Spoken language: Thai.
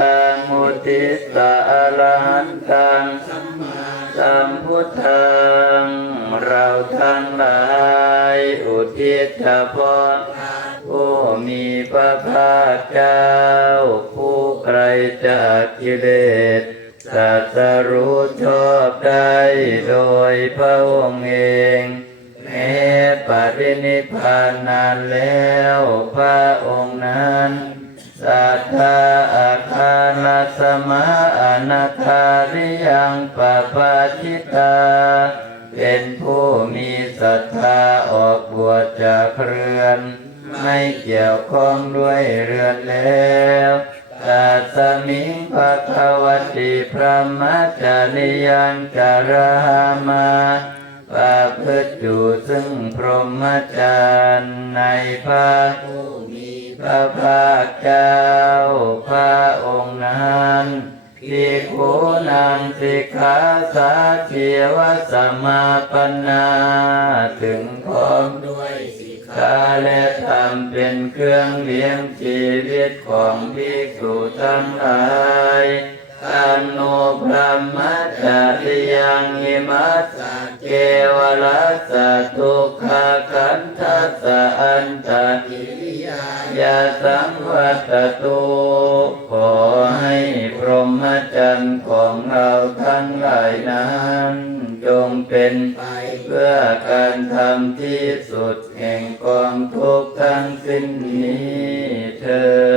ตังมุทิสาอรหันตังสัมพุทธังเราทั้งหลายอุทิศเฉพาะผู้มีพระภาคเจ้าผู้ไกลจากกิเลสตรัสรู้ชอบได้โดยพระองค์เองแม้ปรินิพพานนานแล้วพระองค์นั้นสัทธาอาคาลสมาอนาคาริยังปปาชิตาเป็นผู้มีศรัทธาออกบวชจากเรือนไม่เกี่ยวข้องด้วยเรือนแล้วตัสมิงภะคะวติพระมัจจริยังจารามาประพฤติอยู่ซึ่งพรหมจรรย์ในพระผู้มีพระภาคเจ้าพระองค์นั้นภิกขุนังสิกขาสาเทวสมาปนาถึงพร้อมด้วยสิกขาและธรรมเป็นเครื่องเลี้ยงชีวิตของภิกษุทั้งหลายอันโนพระมัจจริยังหิมัสสะเกวรัสสะทุกขขันธัสสะอันตติยาสังวัตตุขอให้พรหมจรรย์ของเราทั้งหลายนั้นจงเป็นไปเพื่อการทำที่สุดแห่งกองทุกข์ทั้งสิ้นนี้เถิด